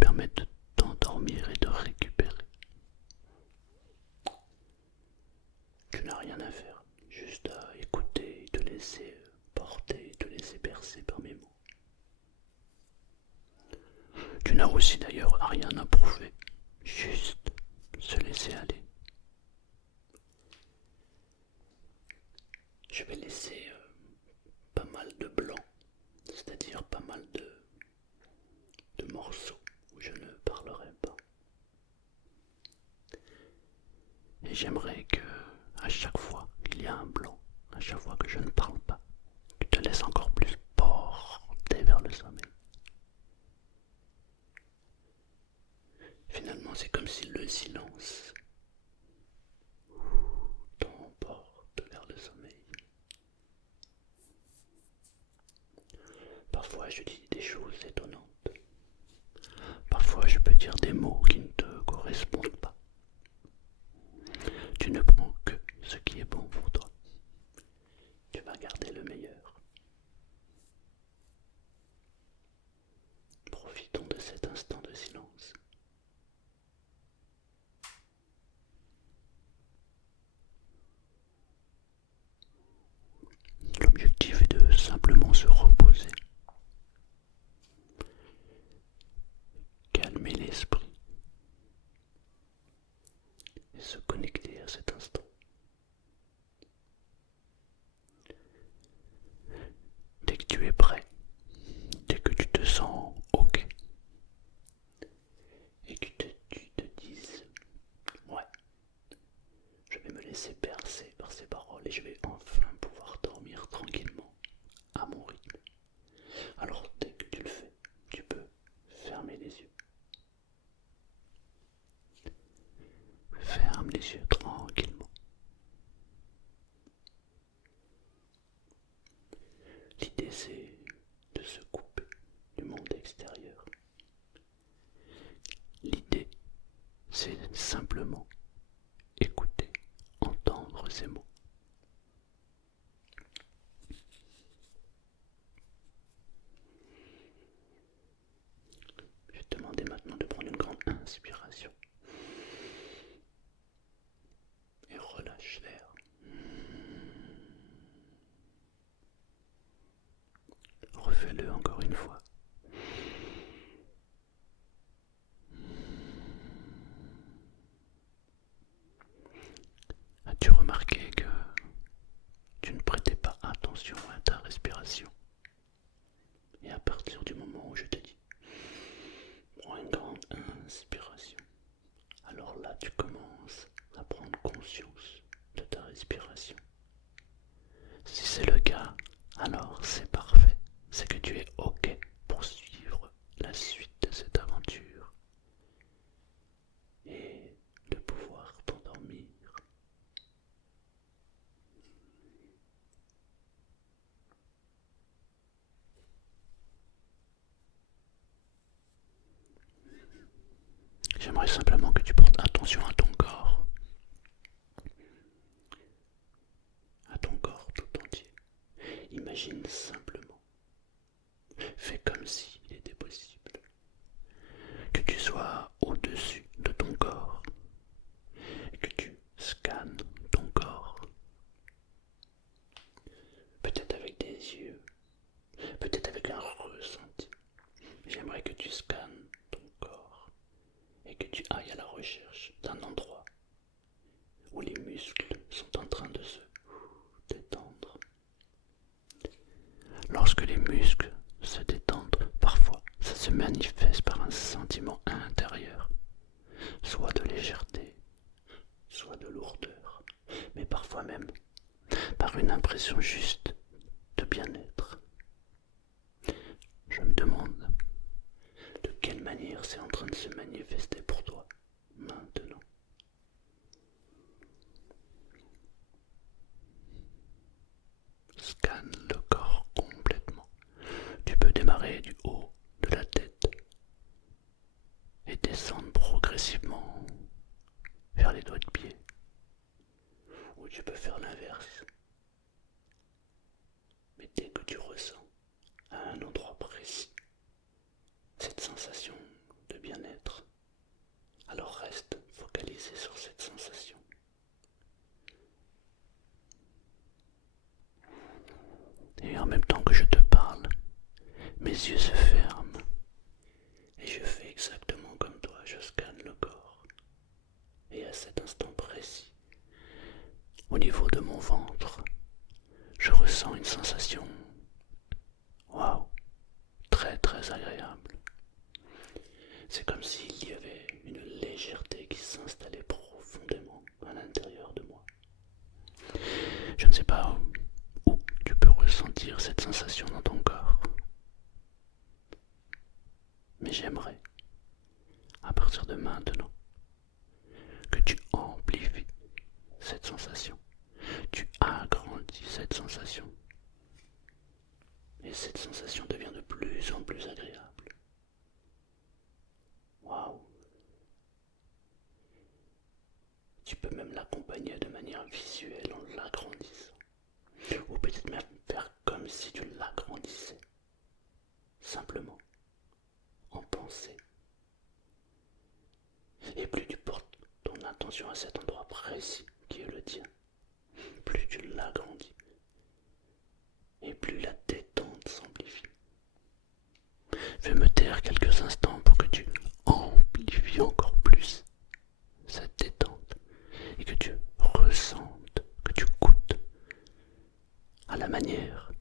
permettre de t'endormir et de récupérer. Tu n'as rien à faire, juste à écouter, te laisser porter, te laisser bercer par mes mots. Tu n'as aussi d'ailleurs rien à prouver, juste se laisser aller. Je vais laisser pas mal de blanc, c'est-à-dire pas mal de morceaux où je ne parlerai pas. Et j'aimerais que, à chaque fois qu'il y a un blanc, à chaque fois que je ne parle pas, tu te laisses encore plus porter vers le sommeil. Finalement, c'est comme si le silence t'emporte vers le sommeil. Parfois, je dis des choses étonnantes. Parfois, je peux dire des mots qui ne te correspondent pas. Tu ne prends que ce qui est bon pour toi. Tu vas garder le meilleur. Profitons de cet instant de silence. L'objectif est de simplement se reposer, calmer l'esprit et se connecter à cet instant. Dès que tu es prêt, dès que tu te sens ok, et que tu te dises ouais, je vais me laisser bercer par ces paroles et je vais enfin pouvoir dormir tranquillement à mon rythme. Alors dès que tu le fais, tu peux fermer les yeux. Ferme les yeux tranquillement. L'idée c'est de se couper du monde extérieur. L'idée c'est simplement écouter, entendre ces mots. Je vais te demander maintenant de prendre une grande inspiration et relâche l'air. Refais-le encore une fois. As-tu remarqué que tu ne prêtais pas attention à ta respiration? Et à partir du moment où je te dis prends une grande inspiration, alors là tu commences à prendre conscience de ta respiration. Si c'est le cas, alors c'est parfait. C'est que tu es ok pour suivre la suite de cette aventure et de pouvoir t'endormir. J'aimerais simplement que tu portes attention à ton corps tout entier. Imagine simplement, fais comme s'il était possible que tu sois au-dessus de ton corps et que tu scannes ton corps, peut-être avec des yeux, peut-être avec un ressenti. J'aimerais que tu scannes ton corps et que tu ailles à la recherche d'un endroit où les muscles sont en train de se détendre. Lorsque les muscles se détendent, parfois ça se manifeste par un sentiment intérieur, soit de légèreté, soit de lourdeur, mais parfois même par une impression juste de bien-être. Je me demande de quelle manière c'est en train de se manifester pour toi maintenant. Scanne le corps complètement. Tu peux démarrer du haut de la tête et descendre progressivement vers les doigts de pied. Ou tu peux faire l'inverse. Mais dès que tu ressens à un endroit précis cette sensation de bien-être, yeux se ferment et je fais exactement comme toi, je scanne le corps. Et à cet instant précis, au niveau de mon ventre, je ressens une sensation, waouh, très très agréable. C'est comme s'il y avait une légèreté qui s'installait profondément à l'intérieur de moi. Je ne sais pas où tu peux ressentir cette sensation dans ton corps, mais j'aimerais, à partir de maintenant, que tu amplifies cette sensation, tu agrandis cette sensation, et cette sensation devient de plus en plus agréable. Waouh! Tu peux même l'accompagner de manière visuelle en l'agrandissant, ou peut-être même faire comme si tu l'agrandissais, simplement en pensée. Et plus tu portes ton attention à cet endroit précis qui est le tien, plus tu l'agrandis, et plus la détente s'amplifie. Je vais me taire quelques instants pour que tu amplifies encore plus cette détente et que tu ressentes, que tu goûtes à la manière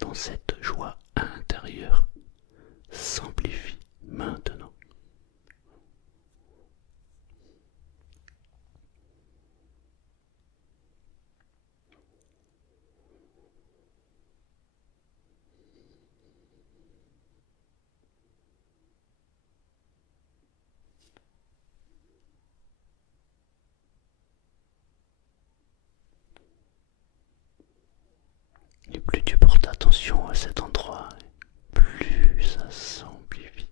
dont cette joie intérieure s'amplifie maintenant. Et plus tu portes attention à cet endroit, plus ça s'amplifie.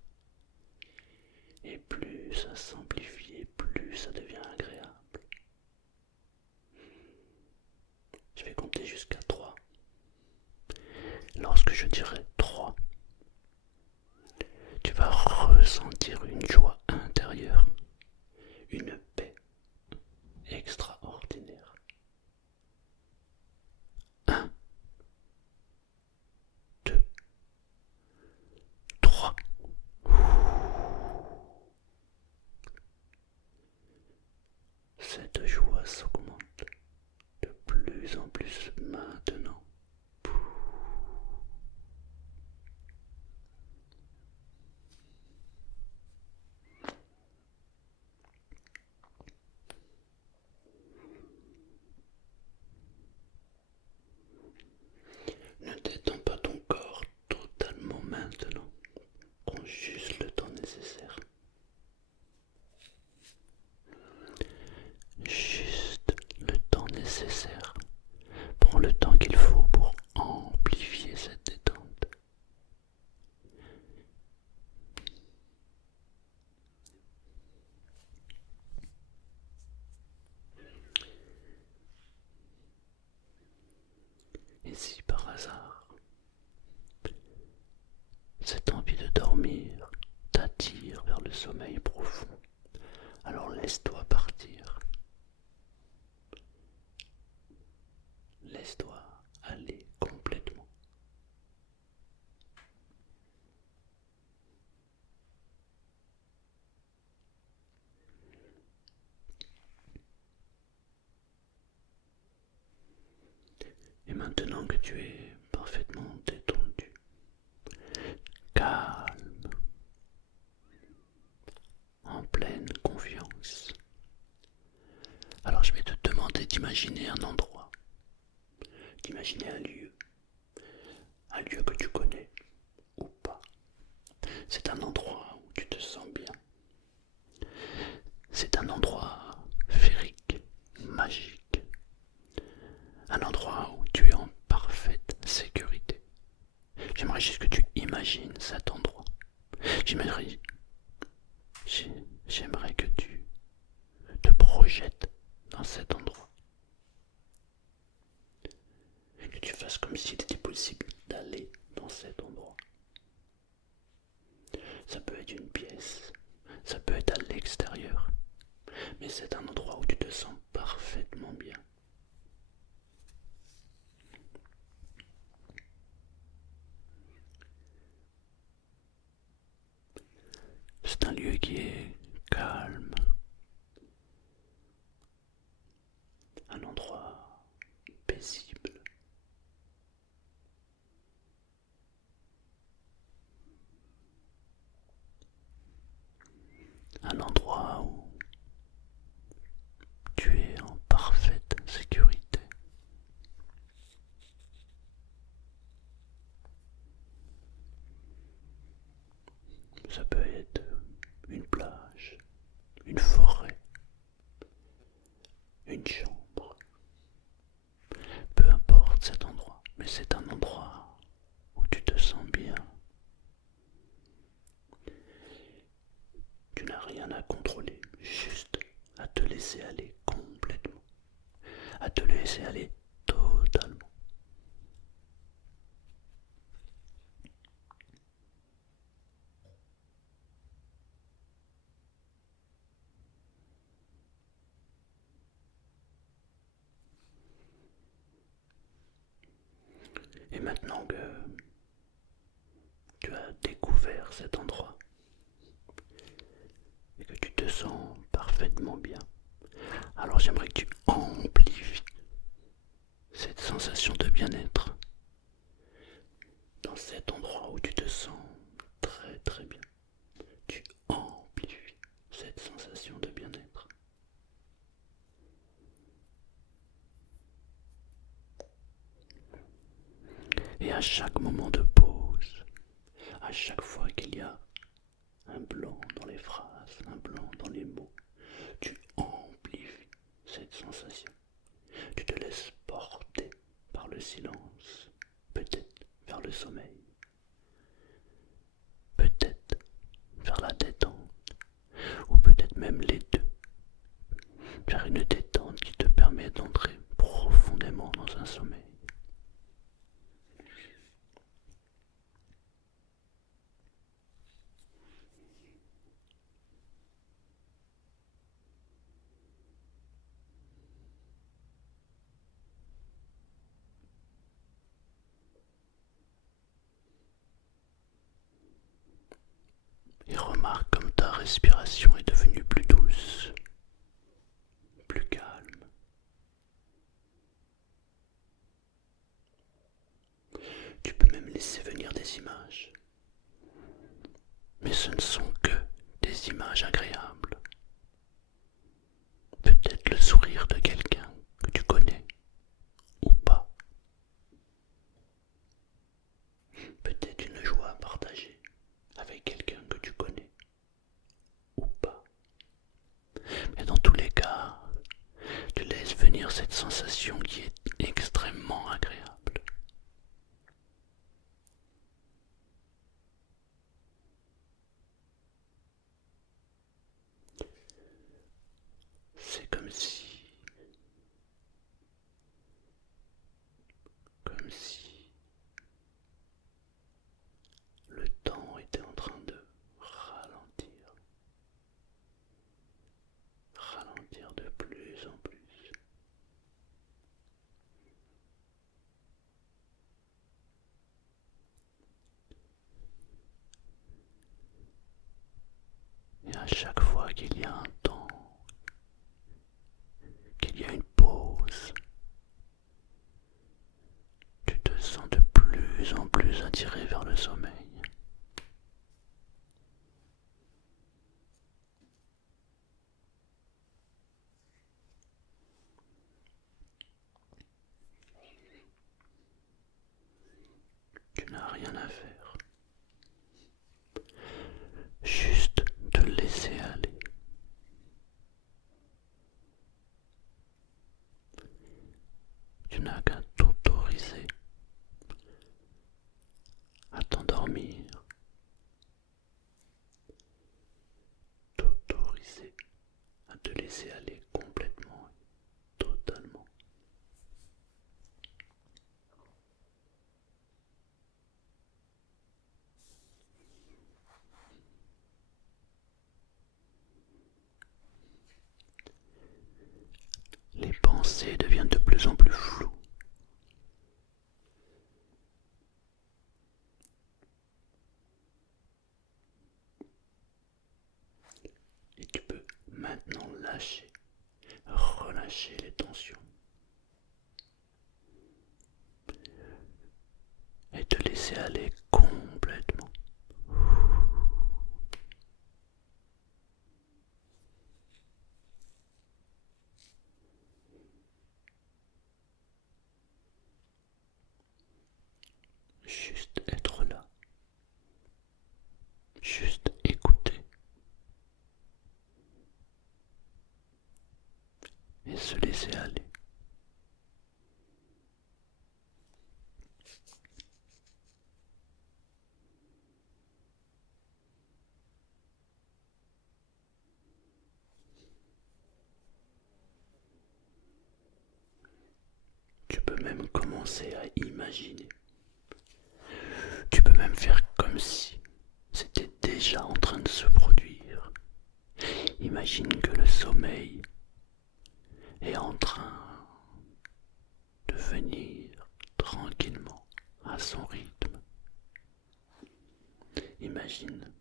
Et plus ça s'amplifie, et plus ça devient agréable. Je vais compter jusqu'à 3. Lorsque je dirai 3, tu vas ressentir une joie intérieure, une paix extraordinaire. 1, 2, 3. Cette joie s'augmente de plus en plus maintenant. Ne détends pas ton corps totalement maintenant. Prends juste le temps nécessaire. Juste le temps nécessaire. Prends le temps qu'il faut pour amplifier cette détente. Et si par hasard, cette envie de dormir t'attire vers le sommeil profond, alors laisse-toi partir. Laisse-toi aller complètement. Et maintenant que tu es parfaitement détendu, calme, en pleine confiance, alors je vais te demander d'imaginer un endroit, d'imaginer un lieu que tu connais ou pas. C'est un endroit où tu te sens bien. C'est un endroit féerique, magique. Un endroit où tu es en parfaite sécurité. J'aimerais juste que tu imagines cet endroit. J'aimerais, j'aimerais que tu te projettes dans cet endroit. Que tu fasses comme s'il était possible d'aller dans cet endroit. Ça peut être une pièce, ça peut être à l'extérieur, mais c'est un endroit où tu te sens parfaitement bien. C'est un lieu qui est calme, un endroit paisible. Un endroit où tu es en parfaite sécurité. Ça peut être une plage, une forêt, une chambre, peu importe cet endroit, mais c'est un endroit où tu te sens bien. Tu n'as rien à contrôler, juste à te laisser aller complètement, à te laisser aller totalement. Et maintenant que tu as découvert cet endroit et que tu te sens parfaitement bien, alors j'aimerais que tu amplifies cette sensation de bien-être dans cet endroit où tu te sens très très bien. Tu amplifies cette sensation de bien-être. Et à chaque moment de pause, à chaque fois qu'il y a un blanc dans les phrases, un blanc dans les mots, tu amplifies cette sensation. Tu te laisses porter par le silence, peut-être vers le sommeil, peut-être vers la détente, ou peut-être même les deux, vers une détente qui te permet d'entrer profondément dans un sommeil. Et remarque comme ta respiration est devenue plus douce, plus calme. Tu peux même laisser venir des images. Mais ce ne sont que des images agréables. Peut-être le sourire de quelqu'un que tu connais ou pas. Peut-être une joie partagée avec quelqu'un que tu connais ou pas. Mais dans tous les cas, tu laisses venir cette sensation qui est extrêmement agréable. C'est comme si le temps était en train de ralentir, ralentir de plus en plus. Et à chaque fois qu'il y a un temps, qu'il y a une pause, tu te sens de plus en plus attiré vers le sommeil. Tu n'as rien à faire. Juste te laisser aller. Tu n'as qu'à t'autoriser à t'endormir, t'autoriser à te laisser aller complètement, totalement. Les pensées deviennent de plus en plus floues. relâcher, relâcher les tensions et te laisser aller complètement. Juste être là, juste écouter et se laisser aller. Tu peux même commencer à imaginer. Tu peux même faire comme si c'était déjà en train de se produire. Imagine que le sommeil est en train de venir tranquillement à son rythme. Imagine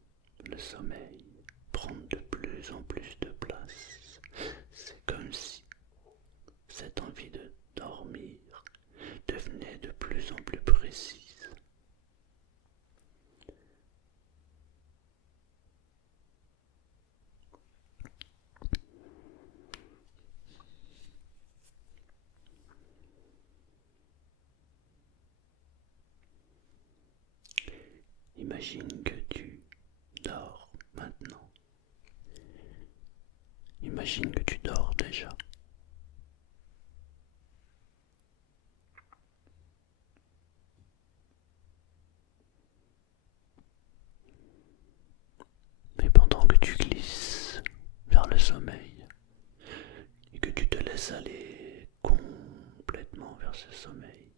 le sommeil prendre de plus en plus de place. C'est comme si cette envie de dormir devenait de plus en plus précise. Imagine que tu dors maintenant. Imagine que tu dors déjà. Mais pendant que tu glisses vers le sommeil et que tu te laisses aller complètement vers ce sommeil,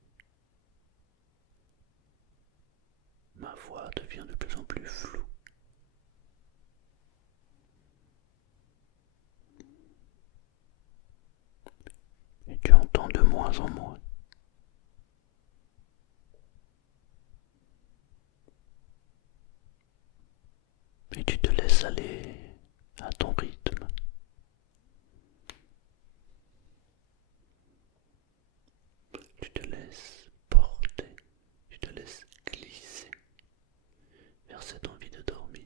ma voix devient de plus en plus floue. Et tu entends de moins en moins. Et tu te laisses aller à ton rythme. Tu te laisses porter, tu te laisses glisser vers cette envie de dormir.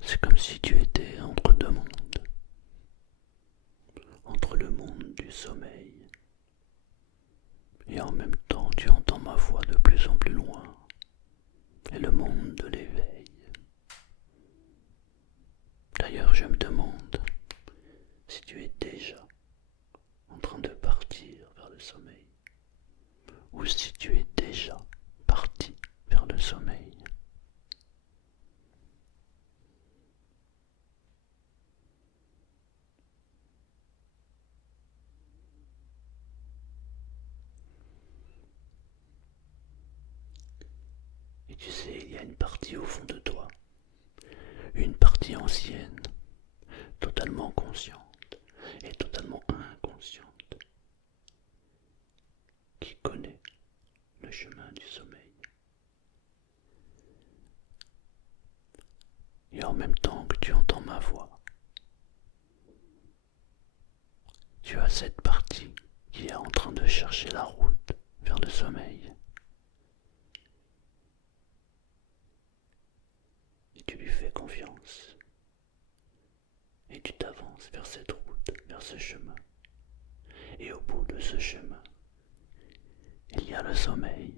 C'est comme si tu étais entre deux mondes, entre le monde du sommeil et en même temps tu entends ma voix de plus en plus loin et le monde de l'éveil. D'ailleurs, je me demande si tu es déjà en train de partir vers le sommeil ou si tu es déjà parti vers le sommeil. Et tu sais, il y a une partie au fond de toi, une partie ancienne, totalement consciente et totalement inconsciente, qui connaît le chemin du sommeil. Et en même temps que tu entends ma voix, tu as cette partie qui est en train de chercher la route vers le sommeil. Et tu lui fais confiance. Et tu t'avances vers cette route, vers ce chemin. Et au bout de ce chemin, il y a le sommeil.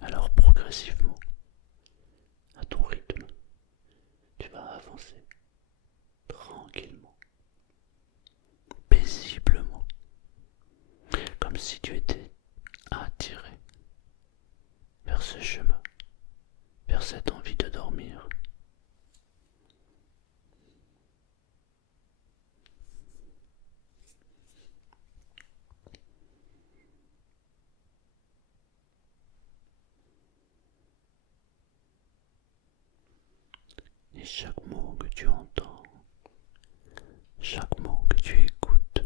Alors progressivement, à ton rythme, tu vas avancer tranquillement, paisiblement, comme si tu étais attiré vers ce chemin, vers cette envie de dormir. Et chaque mot que tu entends, chaque mot que tu écoutes,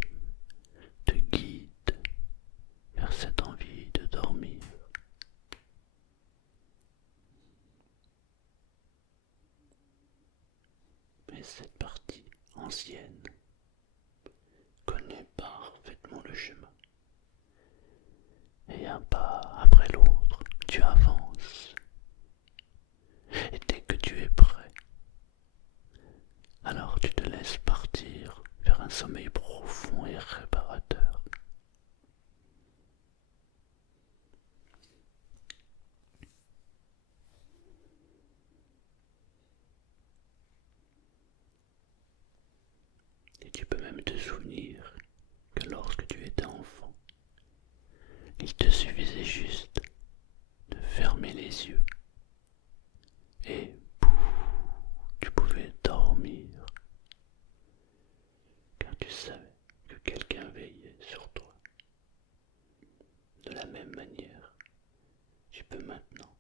cette partie ancienne, connais parfaitement le chemin. Et un pas après l'autre, tu avances. Et dès que tu es prêt, alors tu te laisses partir vers un sommeil profond et réparateur. Et tu peux même te souvenir que lorsque tu étais enfant, il te suffisait juste de fermer les yeux et pouf, tu pouvais dormir car tu savais que quelqu'un veillait sur toi. De la même manière, tu peux maintenant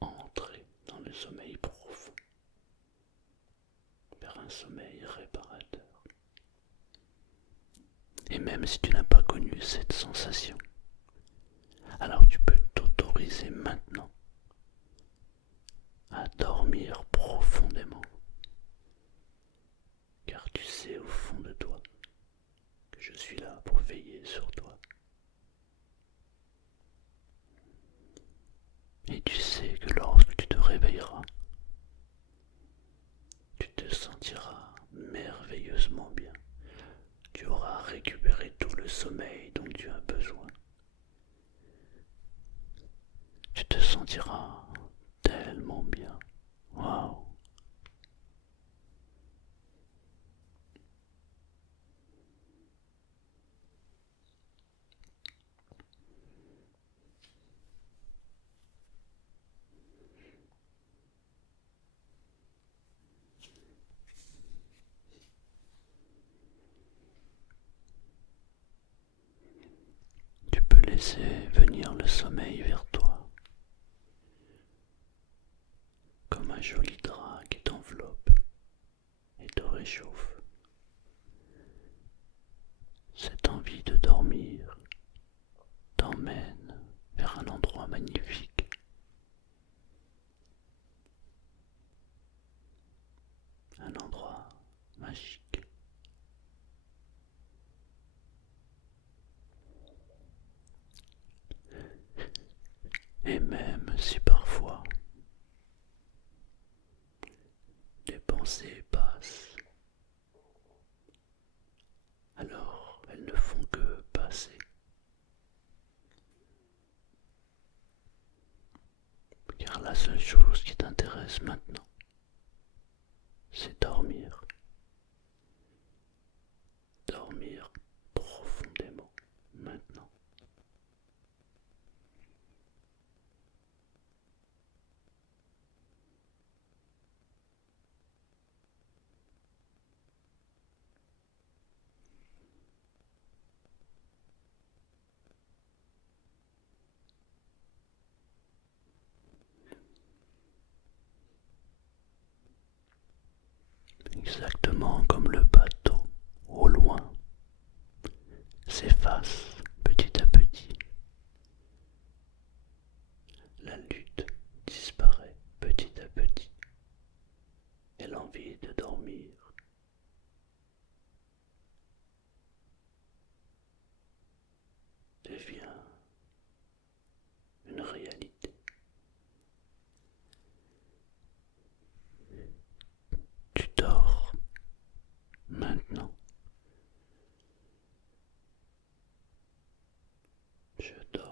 entrer dans le sommeil profond, vers un sommeil réparateur. Et même si tu n'as pas connu cette sensation, alors tu peux t'autoriser maintenant à dormir profondément, car tu sais au fond de toi que je suis là pour veiller sur toi. Et tu sais que lorsque tu te réveilleras, tu te sentiras merveilleusement bien. Tu auras récupéré tout le sommeil dont tu as besoin. Tu te sentiras tellement bien. Waouh! Tu peux laisser venir le sommeil vers toi, comme un joli drap qui t'enveloppe et te réchauffe. Cette envie de dormir t'emmène vers un endroit magnifique. Un endroit magique. Et même si parfois des pensées passent, alors elles ne font que passer. Car la seule chose qui t'intéresse maintenant, c'est dormir. Dormir profondément maintenant. Exactement comme le bateau au loin s'efface petit à petit. La lutte disparaît petit à petit et l'envie de dormir devient une réalité. Tu dors maintenant. Je dors.